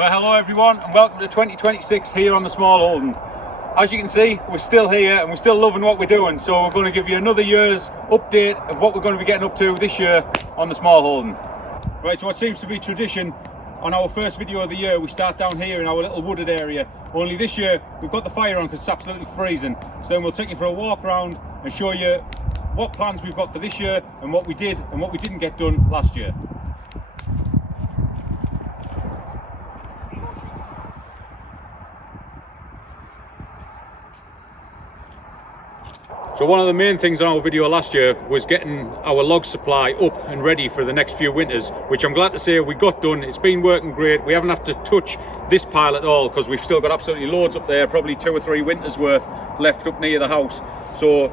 Well, hello everyone and welcome to 2026 here on the Smallholding. As you can see, we're still here and we're still loving what we're doing, so we're going to give you another year's update of what we're going to be getting up to this year on the Smallholding. Right, so what seems to be tradition, on our first video of the year we start down here in our little wooded area, only this year we've got the fire on because it's absolutely freezing. So then we'll take you for a walk around and show you what plans we've got for this year and what we did and what we didn't get done last year. So one of the main things on our video last year was getting our log supply up and ready for the next few winters, which I'm glad to say we got done. It's been working great. We haven't had to touch this pile at all because we've still got absolutely loads up there, probably 2 or 3 winters worth left up near the house. So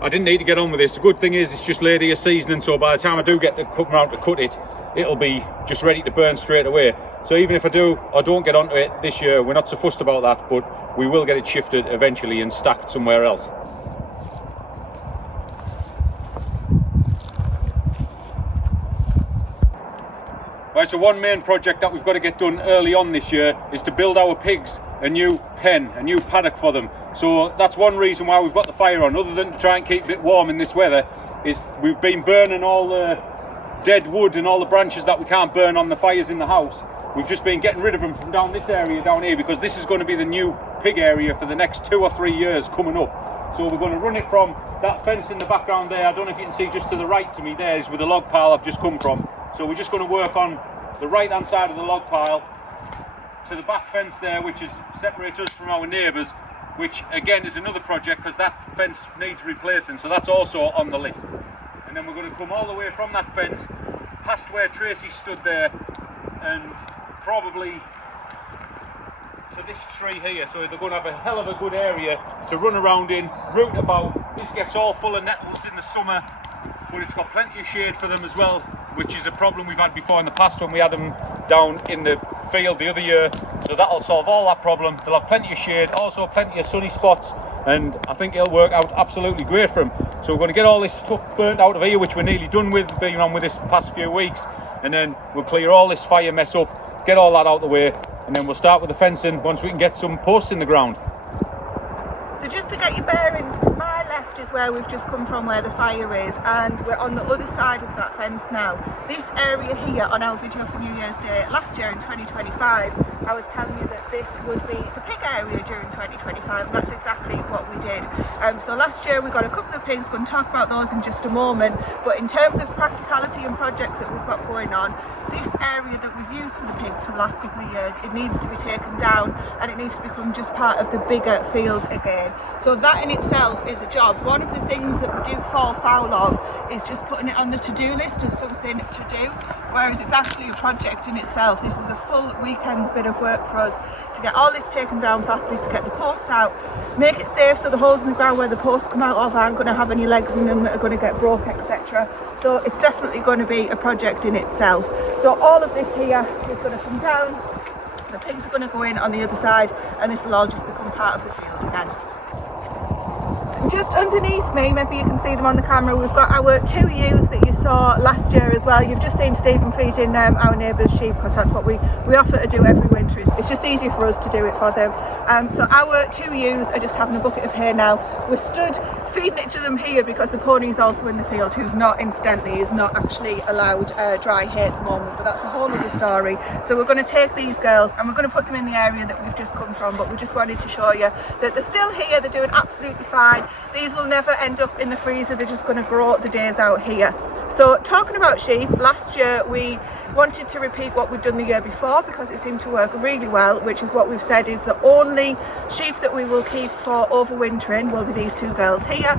I didn't need to get on with this. The good thing is it's just laid here seasoning, so by the time I do get to come around to cut it, it'll be just ready to burn straight away. So even if I do or don't get onto it this year, we're not so fussed about that, but we will get it shifted eventually and stacked somewhere else. Right, so one main project that we've got to get done early on this year is to build our pigs a new pen, a new paddock for them. So that's one reason why we've got the fire on, other than to try and keep it warm in this weather, is we've been burning all the dead wood and all the branches that we can't burn on the fires in the house. We've just been getting rid of them from down this area down here because this is going to be the new pig area for the next 2 or 3 years coming up. So we're going to run it from that fence in the background there. I don't know if you can see just to the right to me there is where the log pile I've just come from. So we're just going to work on the right hand side of the log pile to the back fence there, which is separates us from our neighbours, which again is another project because that fence needs replacing, so that's also on the list. And then we're going to come all the way from that fence past where Tracy stood there and probably to this tree here, so they're going to have a hell of a good area to run around in, root about. This gets all full of nettles in the summer, but it's got plenty of shade for them as well, which is a problem we've had before in the past when we had them down in the field the other year. So that'll solve all that problem. They'll have plenty of shade, also plenty of sunny spots, and I think it'll work out absolutely great for them. So we're going to get all this stuff burnt out of here, which we're nearly done with, being on with this past few weeks, and then we'll clear all this fire mess up, get all that out of the way, and then we'll start with the fencing once we can get some posts in the ground. So just to get your bearings, to my left is where we've just come from, where the fire is, and we're on the other side of that fence now. This area here on our video for New Year's Day last year in 2025, I was telling you that this would be the pig area during 2025, and that's exactly what we did. So last year we got a couple of pigs, going to talk about those in just a moment, but in terms of practicality and projects that we've got going on, this area that we've used for the pigs for the last couple of years, it needs to be taken down and it needs to become just part of the bigger field again. So that in itself is a job. One of the things that we do fall foul of is just putting it on the to-do list as something to do, whereas it's actually a project in itself. This is a full weekend's bit of work for us to get all this taken down properly, to get the posts out, make it safe so the holes in the ground where the posts come out of aren't going to have any legs in them that are going to get broke, etc. So it's definitely going to be a project in itself. So all of this here is going to come down, the pigs are going to go in on the other side, and this will all just become part of the field again. Just underneath me, maybe you can see them on the camera, we've got our 2 ewes that you saw last year as well. You've just seen Stephen feeding our neighbour's sheep because that's what we offer to do every winter. It's just easier for us to do it for them. So our 2 ewes are just having a bucket of hay now. We're stood feeding it to them here because the pony is also in the field, who's not incidentally, is not actually allowed dry hay at the moment, but that's a whole other story. So we're going to take these girls and we're going to put them in the area that we've just come from, but we just wanted to show you that they're still here, they're doing absolutely fine. These will never end up in the freezer, they're just going to grow the days out here. So talking about sheep, last year we wanted to repeat what we'd done the year before because it seemed to work really well, which is what we've said is the only sheep that we will keep for overwintering will be these 2 girls here,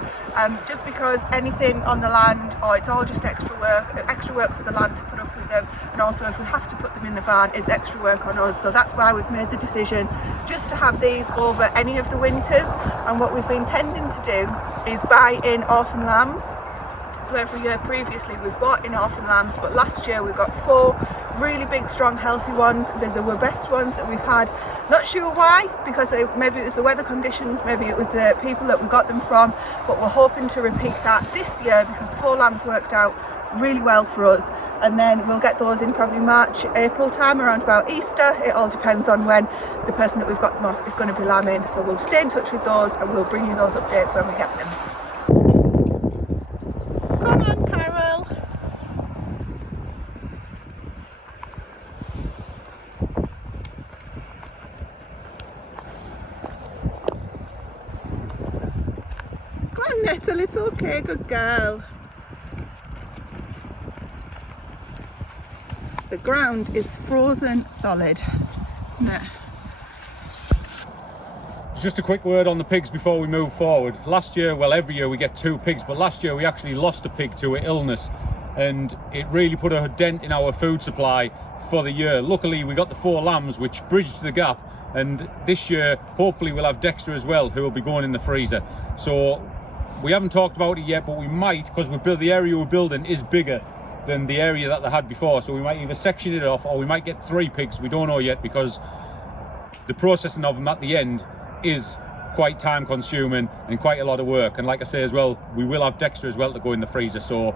just because anything on the land, or it's all just extra work for the land to put up with them, and also if we have to put them in the barn, it's extra work on us. So that's why we've made the decision just to have these over any of the winters. And what we've been tending to do is buy in orphan lambs. So every year previously we've bought in orphan lambs, but last year we got 4 really big, strong, healthy ones. They were best ones that we've had. Not sure why, because maybe it was the weather conditions, maybe it was the people that we got them from, but we're hoping to repeat that this year because 4 lambs worked out really well for us. and then we'll get those in probably March, April time, around about Easter. It all depends on when the person that we've got them off is going to be lambing, so we'll stay in touch with those and we'll bring you those updates when we get them. Come on, Carol. Come on, Nettle, it's okay, good girl. The ground is frozen solid, isn't it? Just a quick word on the pigs before we move forward. Last year, well, every year we get 2 pigs, but last year we actually lost a pig to an illness, and it really put a dent in our food supply for the year. Luckily, we got the 4 lambs, which bridged the gap, and this year, hopefully, we'll have Dexter as well, who will be going in the freezer. So we haven't talked about it yet, but we might, because the area we're building is bigger than the area that they had before, so we might either section it off or we might get 3 pigs. We don't know yet, because the processing of them at the end is quite time consuming and quite a lot of work. And like I say as well, we will have Dexter as well to go in the freezer, so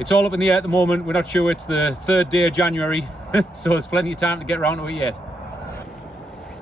it's all up in the air at the moment. We're not sure. It's the 3rd day of January so there's plenty of time to get around to it yet.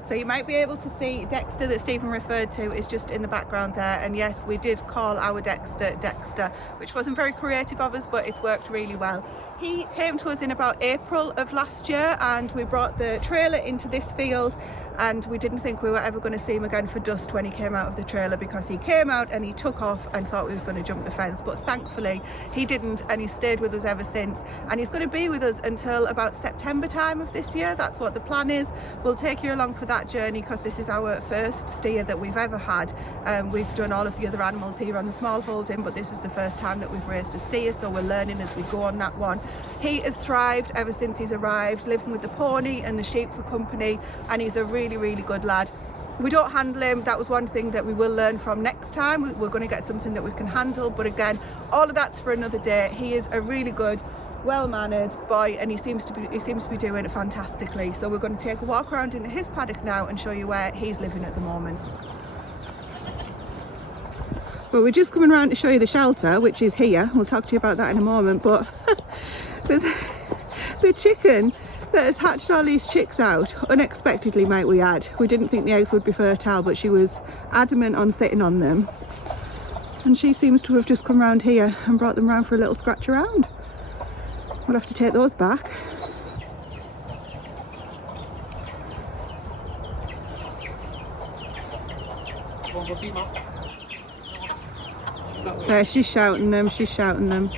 So you might be able to see Dexter that Stephen referred to is just in the background there, and yes, we did call our Dexter Dexter, which wasn't very creative of us, but it's worked really well. He came to us in about April of last year, and we brought the trailer into this field, and we didn't think we were ever going to see him again for dust when he came out of the trailer, because he came out and he took off and thought we was going to jump the fence, but thankfully he didn't, and he stayed with us ever since, and he's going to be with us until about September time of this year. That's what the plan is. We'll take you along for that journey, because this is our first steer that we've ever had. We've done all of the other animals here on the Smallholding, but this is the first time that we've raised a steer, so we're learning as we go on that one. He has thrived ever since he's arrived, living with the pony and the sheep for company, and he's a really good lad. We don't handle him. That was one thing that we will learn from next time. We're going to get something that we can handle, but again, all of that's for another day. He is a really good, well-mannered boy, and he seems to be doing it fantastically. So we're going to take a walk around into his paddock now and show you where he's living at the moment. Well, we're just coming around to show you the shelter, which is here. We'll talk to you about that in a moment, but there's the chicken that has hatched all these chicks out unexpectedly, might we add. We didn't think the eggs would be fertile, but she was adamant on sitting on them, and she seems to have just come around here and brought them around for a little scratch around. We'll have to take those back. There, she's shouting them, she's shouting them.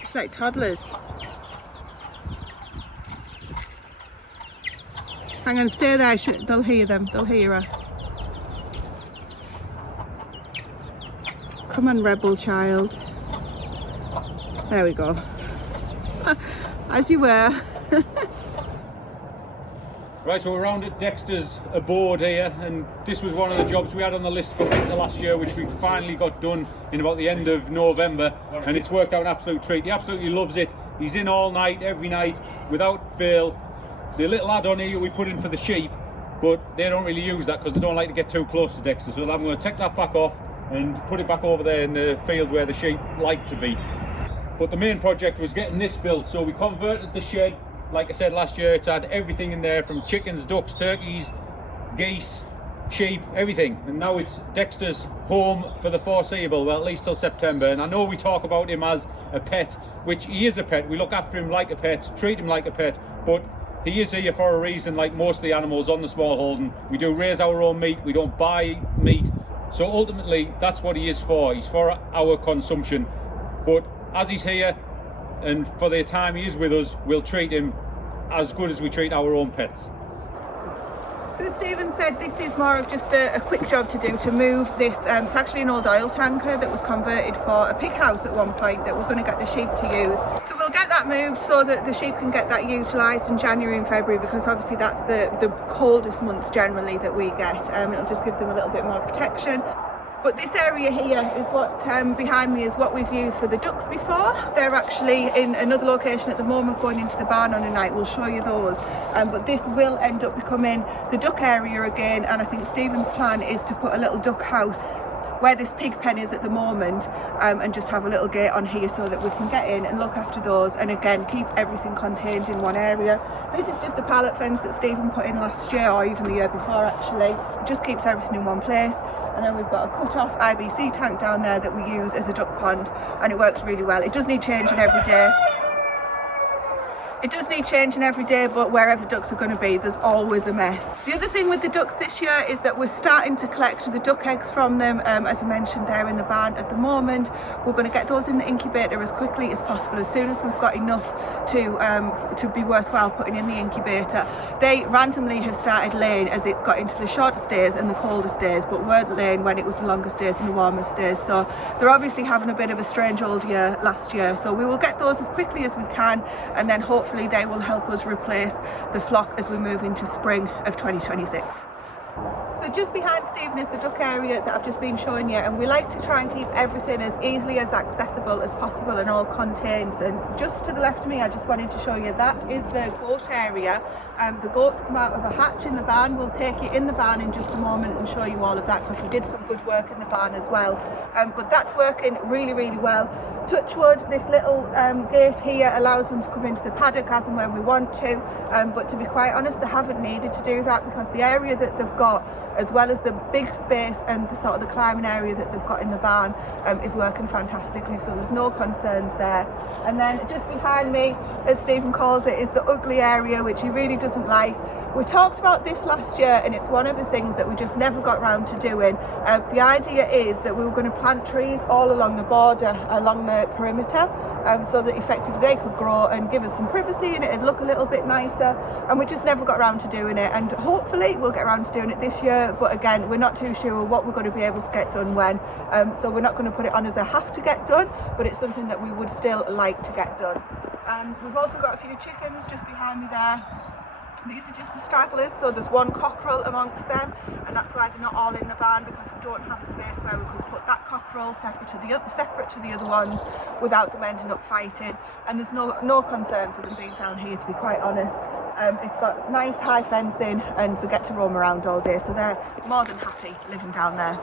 It's like toddlers. Hang on, stay there, they'll hear them, they'll hear her. Come on, rebel child. There we go. As you were. Right, so we're around at Dexter's abode here, and this was one of the jobs we had on the list for winter last year, which we finally got done in about the end of November, and it's worked out an absolute treat. He absolutely loves it. He's in all night, every night, without fail. The little add-on here we put in for the sheep, but they don't really use that because they don't like to get too close to Dexter, so I'm going to take that back off and put it back over there in the field where the sheep like to be. But the main project was getting this built, so we converted the shed. Like I said last year, it's had everything in there, from chickens, ducks, turkeys, geese, sheep, everything. And now it's Dexter's home for the foreseeable, well, at least till September. And I know we talk about him as a pet, which he is a pet. We look after him like a pet, treat him like a pet, but he is here for a reason, like most of the animals on the Smallholding. We do raise our own meat, we don't buy meat. So ultimately, that's what he is for. He's for our consumption. But as he's here, and for the time he is with us, we'll treat him as good as we treat our own pets. So as Stephen said, this is more of just a quick job to do, to move this. It's actually an old oil tanker that was converted for a pig house at one point that we're going to get the sheep to use. So we'll get that moved so that the sheep can get that utilised in January and February, because obviously that's the coldest months generally that we get. It'll just give them a little bit more protection. But this area here is what, behind me, is what we've used for the ducks before. They're actually in another location at the moment, going into the barn on a night. We'll show you those. But this will end up becoming the duck area again, and I think Stephen's plan is to put a little duck house where this pig pen is at the moment, and just have a little gate on here so that we can get in and look after those, and again keep everything contained in one area. This is just a pallet fence that Stephen put in last year, or even the year before actually. It just keeps everything in one place. And then we've got a cut off IBC tank down there that we use as a duck pond, and it works really well. It does need changing every day. It does need changing every day, but wherever ducks are going to be, there's always a mess. The other thing with the ducks this year is that we're starting to collect the duck eggs from them. As I mentioned, they're in the barn at the moment. We're going to get those in the incubator as quickly as possible, as soon as we've got enough to be worthwhile putting in the incubator. They randomly have started laying as it's got into the shortest days and the coldest days, but weren't laying when it was the longest days and the warmest days. So they're obviously having a bit of a strange old year last year. So we will get those as quickly as we can, and then hopefully they will help us replace the flock as we move into spring of 2026. So just behind Stephen is the duck area that I've just been showing you, and we like to try and keep everything as easily as accessible as possible and all contained. And just to the left of me, I just wanted to show you, that is the goat area. The goats come out of a hatch in the barn. We'll take you in the barn in just a moment and show you all of that, because we did some good work in the barn as well. But that's working really, really well. Touch wood, this little gate here allows them to come into the paddock as and when we want to, but to be quite honest, they haven't needed to do that, because the area that they've got, as well as the big space and the sort of the climbing area that they've got in the barn, is working fantastically, so there's no concerns there. And then just behind me, as Stephen calls it, is the ugly area, which he really doesn't like. We talked about this last year, and it's one of the things that we just never got round to doing. The idea is that we were going to plant trees all along the border, along the perimeter, so that effectively they could grow and give us some privacy and it'd look a little bit nicer, and we just never got round to doing it, and hopefully we'll get around to doing it this year, but again, we're not too sure what we're going to be able to get done when, so we're not going to put it on as a have to get done, but it's something that we would still like to get done. We've also got a few chickens just behind me there. These are just the stragglers, so there's one cockerel amongst them, and that's why they're not all in the barn, because we don't have a space where we could put that cockerel separate to the other ones without them ending up fighting. And there's no concerns with them being down here, to be quite honest. It's got nice high fencing and they get to roam around all day, so they're more than happy living down there.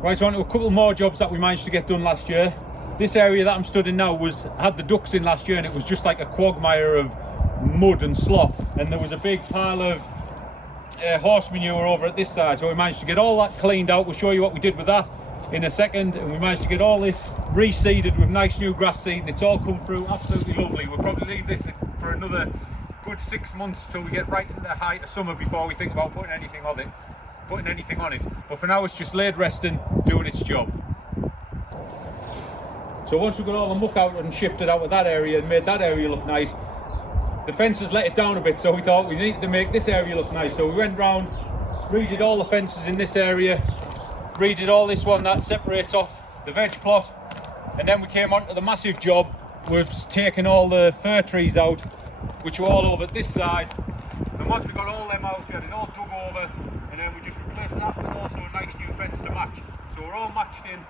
Right, so on to a couple more jobs that we managed to get done last year. This area that I'm stood in now had the ducks in last year, and it was just like a quagmire of mud and slop, and there was a big pile of horse manure over at this side, so we managed to get all that cleaned out. We'll show you what we did with that in a second, and we managed to get all this reseeded with nice new grass seed, and it's all come through absolutely lovely. We'll probably leave this for another good 6 months till we get right in the height of summer before we think about putting anything on it. But for now it's just laid resting, doing its job. So once we got all the muck out and shifted out of that area and made that area look nice, the fences let it down a bit, so we thought we needed to make this area look nice. So we went round, redid all the fences in this area, redid all this one that separates off the veg plot, and then we came on to the massive job with taking all the fir trees out, which were all over this side. And once we got all them out, we had it all dug over, and then we just replaced that with also a nice new fence to match. So we're all matched in,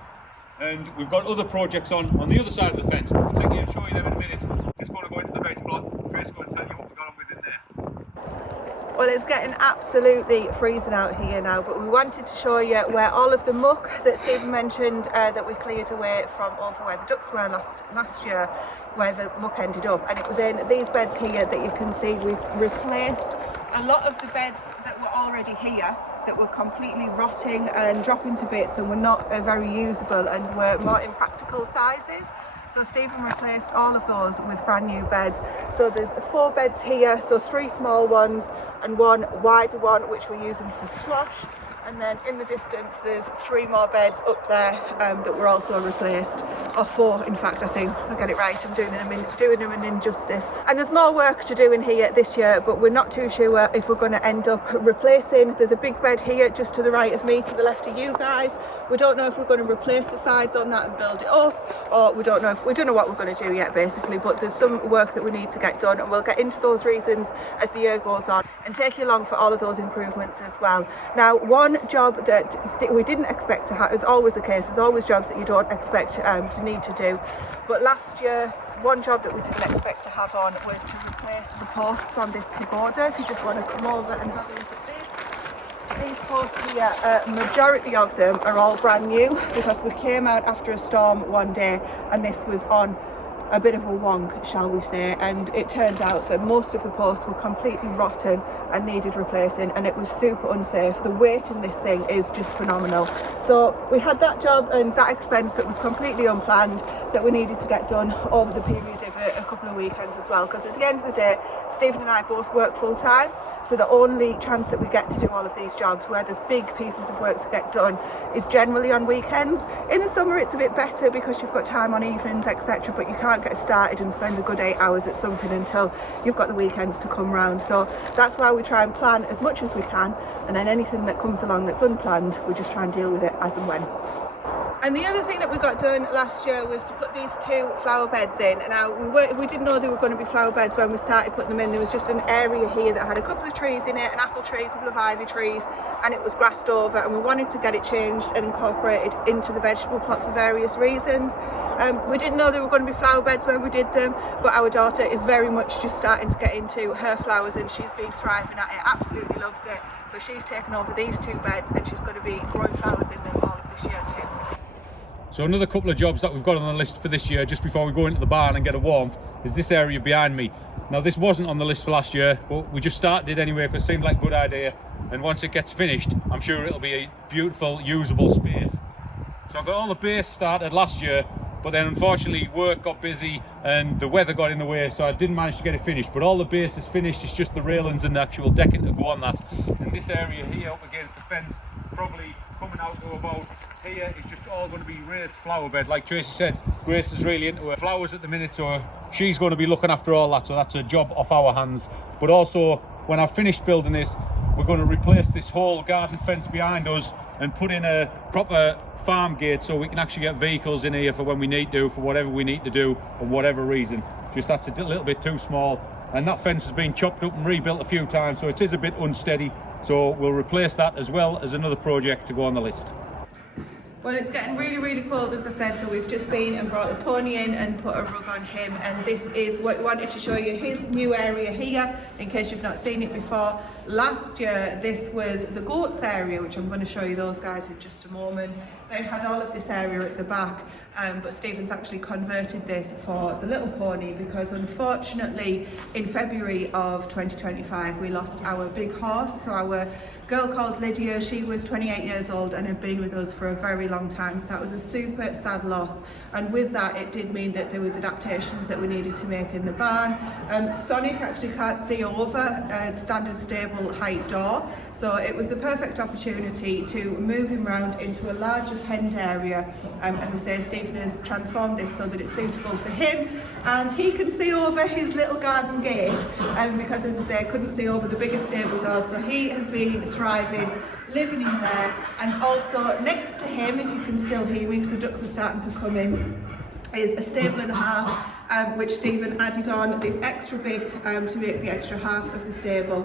and we've got other projects on the other side of the fence, but we'll take you and show you them in a minute. Just going to go into the veg plot. Trace going to tell you what we got on with in there. Well, it's getting absolutely freezing out here now, but we wanted to show you where all of the muck that Stephen mentioned that we cleared away from over where the ducks were last year, where the muck ended up, and it was in these beds here that you can see we've replaced a lot of the beds that were already here that were completely rotting and dropping to bits and were not very usable and were more impractical sizes. So Stephen replaced all of those with brand new beds. So there's 4 beds here, so 3 small ones and 1 wider one which we're using for squash. And then in the distance there's 3 more beds up there that were also replaced, or 4 in fact, I think. I get it right, I'm doing them an injustice. And there's more work to do in here this year, but we're not too sure if we're going to end up replacing. There's a big bed here just to the right of me, to the left of you guys. We don't know if we're going to replace the sides on that and build it up, or we don't know what we're going to do yet basically, but there's some work that we need to get done, and we'll get into those reasons as the year goes on and take you along for all of those improvements as well. Now, one job that we didn't expect to have, is always the case, there's always jobs that you don't expect to need to do, but last year one job that we didn't expect to have on was to replace the posts on this pagoda. If you just want to come over and have a look at this. these posts here, majority of them are all brand new because we came out after a storm one day and this was on a bit of a wonk, shall we say, and it turned out that most of the posts were completely rotten and needed replacing, and it was super unsafe. The weight in this thing is just phenomenal. So we had that job and that expense that was completely unplanned that we needed to get done over the period of a couple of weekends as well, because at the end of the day Stephen and I both work full time, so the only chance that we get to do all of these jobs where there's big pieces of work to get done is generally on weekends. In the summer it's a bit better because you've got time on evenings, etc., but you can't get started and spend a good 8 hours at something until you've got the weekends to come round. So that's why we try and plan as much as we can, and then anything that comes along that's unplanned we just try and deal with it as and when. And the other thing that we got done last year was to put these 2 flower beds in. Now we didn't know they were going to be flower beds when we started putting them in. There was just an area here that had a couple of trees in it, an apple tree, a couple of ivy trees, and it was grassed over, and we wanted to get it changed and incorporated into the vegetable plot for various reasons. We didn't know they were going to be flower beds when we did them, but our daughter is very much just starting to get into her flowers and she's been thriving at it, absolutely loves it. So she's taken over these 2 beds and she's going to be growing flowers in them all of this year too. So another couple of jobs that we've got on the list for this year, just before we go into the barn and get a warmth, is this area behind me. Now this wasn't on the list for last year, but we just started it anyway because it seemed like a good idea, and once it gets finished I'm sure it'll be a beautiful usable space. So I got all the base started last year, but then unfortunately work got busy and the weather got in the way, so I didn't manage to get it finished. But all the base is finished, it's just the railings and the actual decking to go on that. And this area here up against the fence, probably coming out to about here, is just all going to be raised flower bed. Like Tracy said, Grace is really into her flowers at the minute, so she's going to be looking after all that, so that's a job off our hands. But also when I've finished building this, we're going to replace this whole garden fence behind us and put in a proper farm gate so we can actually get vehicles in here for when we need to, for whatever we need to do for whatever reason. Just that's a little bit too small, and that fence has been chopped up and rebuilt a few times, so it is a bit unsteady, so we'll replace that as well as another project to go on the list. Well, it's getting really cold, as I said, so we've just been and brought the pony in and put a rug on him, and this is what we wanted to show you, his new area here, in case you've not seen it before. Last year this was the goats area, which I'm going to show you those guys in just a moment. They had all of this area at the back, but Stephen's actually converted this for the little pony because unfortunately in February of 2025 we lost our big horse. So our girl called Lydia, she was 28 years old and had been with us for a very long time, so that was a super sad loss, and with that it did mean that there was adaptations that we needed to make in the barn. Sonic actually can't see over a standard stable height door, so it was the perfect opportunity to move him around into a larger penned area. As I say, Stephen has transformed this so that it's suitable for him, and he can see over his little garden gate, because as I say, I couldn't see over the bigger stable door, so he has been thriving, living in there. And also next to him, if you can still hear me because the ducks are starting to come in, is a stable and a half, which Stephen added on this extra bit to make the extra half of the stable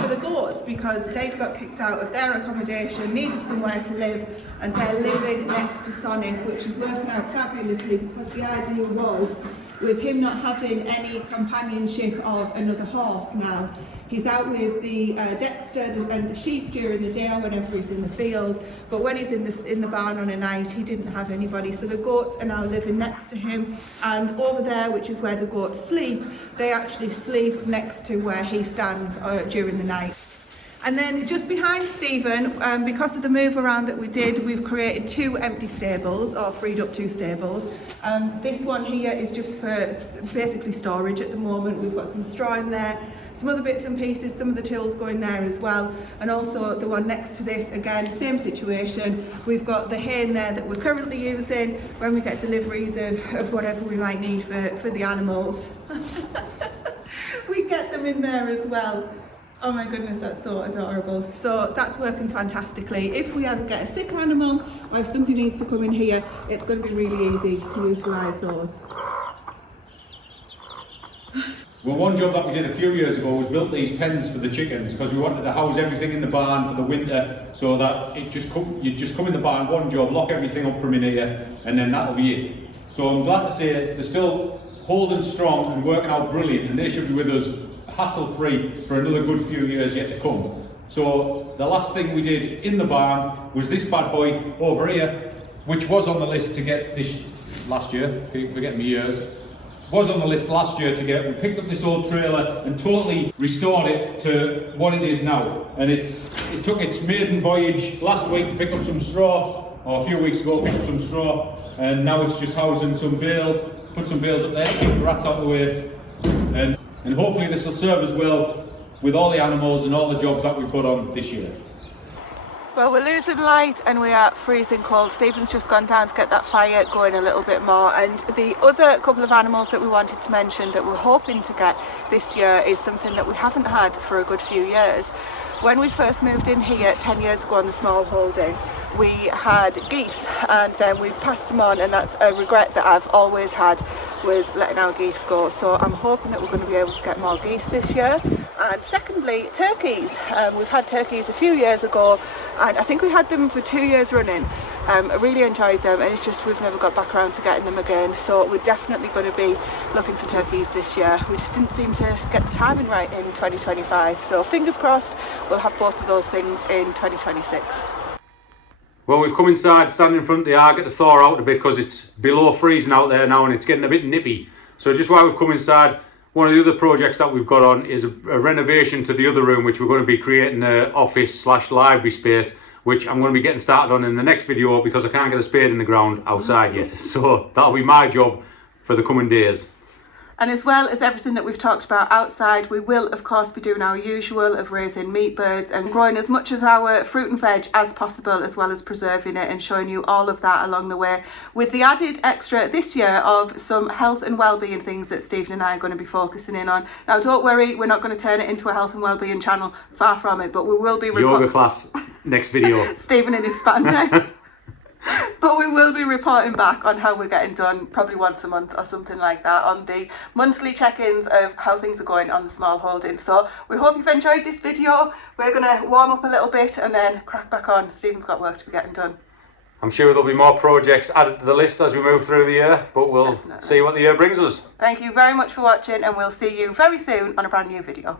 for the goats, because they'd got kicked out of their accommodation, needed somewhere to live, and they're living next to Sonic, which is working out fabulously, because the idea was, with him not having any companionship of another horse now, he's out with the Dexter and the sheep during the day or whenever he's in the field, but when he's in the barn on a night he didn't have anybody, so the goats are now living next to him, and over there, which is where the goats sleep, they actually sleep next to where he stands during the night. And then just behind Stephen, because of the move around that we did, we've created 2 empty stables, or freed up 2 stables. This one here is just for basically storage at the moment. We've got some straw in there, some other bits and pieces, some of the tools go in there as well. And also the one next to this, again, same situation. We've got the hay in there that we're currently using when we get deliveries of whatever we might need for the animals. We get them in there as well. Oh my goodness, that's so adorable. So that's working fantastically. If we ever get a sick animal, or if somebody needs to come in here, it's going to be really easy to utilise those. Well, one job that we did a few years ago was built these pens for the chickens, because we wanted to house everything in the barn for the winter, so that you'd just come in the barn, one job, lock everything up from in here, and then that'll be it. So I'm glad to say they're still holding strong and working out brilliant, and they should be with us hassle-free for another good few years yet to come. So the last thing we did in the barn was this bad boy over here, which was on the list to get this last year, keep forgetting my years, was on the list last year to get. We picked up this old trailer and totally restored it to what it is now. And it took its maiden voyage last week to pick up some straw, or a few weeks ago picked up some straw, and now it's just housing some bales, put some bales up there, keep the rats out of the way, and hopefully this will serve as well with all the animals and all the jobs that we've put on this year. Well, we're losing light and we are freezing cold. Stephen's just gone down to get that fire going a little bit more, and the other couple of animals that we wanted to mention that we're hoping to get this year is something that we haven't had for a good few years. When we first moved in here 10 years ago on the Smallholding, we had geese, and then we passed them on, and that's a regret that I've always had, was letting our geese go. So I'm hoping that we're going to be able to get more geese this year. And secondly, turkeys. We've had turkeys a few years ago, and I think we had them for 2 years running. I really enjoyed them, and it's just we've never got back around to getting them again. So we're definitely going to be looking for turkeys this year. We just didn't seem to get the timing right in 2025. So fingers crossed we'll have both of those things in 2026. Well, we've come inside, standing in front of the yard, get the thaw out a bit because it's below freezing out there now and it's getting a bit nippy. So just while we've come inside, one of the other projects that we've got on is a renovation to the other room, which we're going to be creating an office/library space, which I'm going to be getting started on in the next video because I can't get a spade in the ground outside yet. So that'll be my job for the coming days. And as well as everything that we've talked about outside, we will of course be doing our usual of raising meat birds and growing as much of our fruit and veg as possible, as well as preserving it and showing you all of that along the way, with the added extra this year of some health and well-being things that Stephen and I are going to be focusing in on. Now don't worry, we're not going to turn it into a health and well-being channel, far from it, but we will be yoga class next video. Stephen in his spandex. But we will be reporting back on how we're getting done, probably once a month or something like that, on the monthly check-ins of how things are going on the Smallholding. So we hope you've enjoyed this video. We're going to warm up a little bit and then crack back on. Stephen's got work to be getting done. I'm sure there'll be more projects added to the list as we move through the year, but we'll see what the year brings us. Thank you very much for watching, and we'll see you very soon on a brand new video.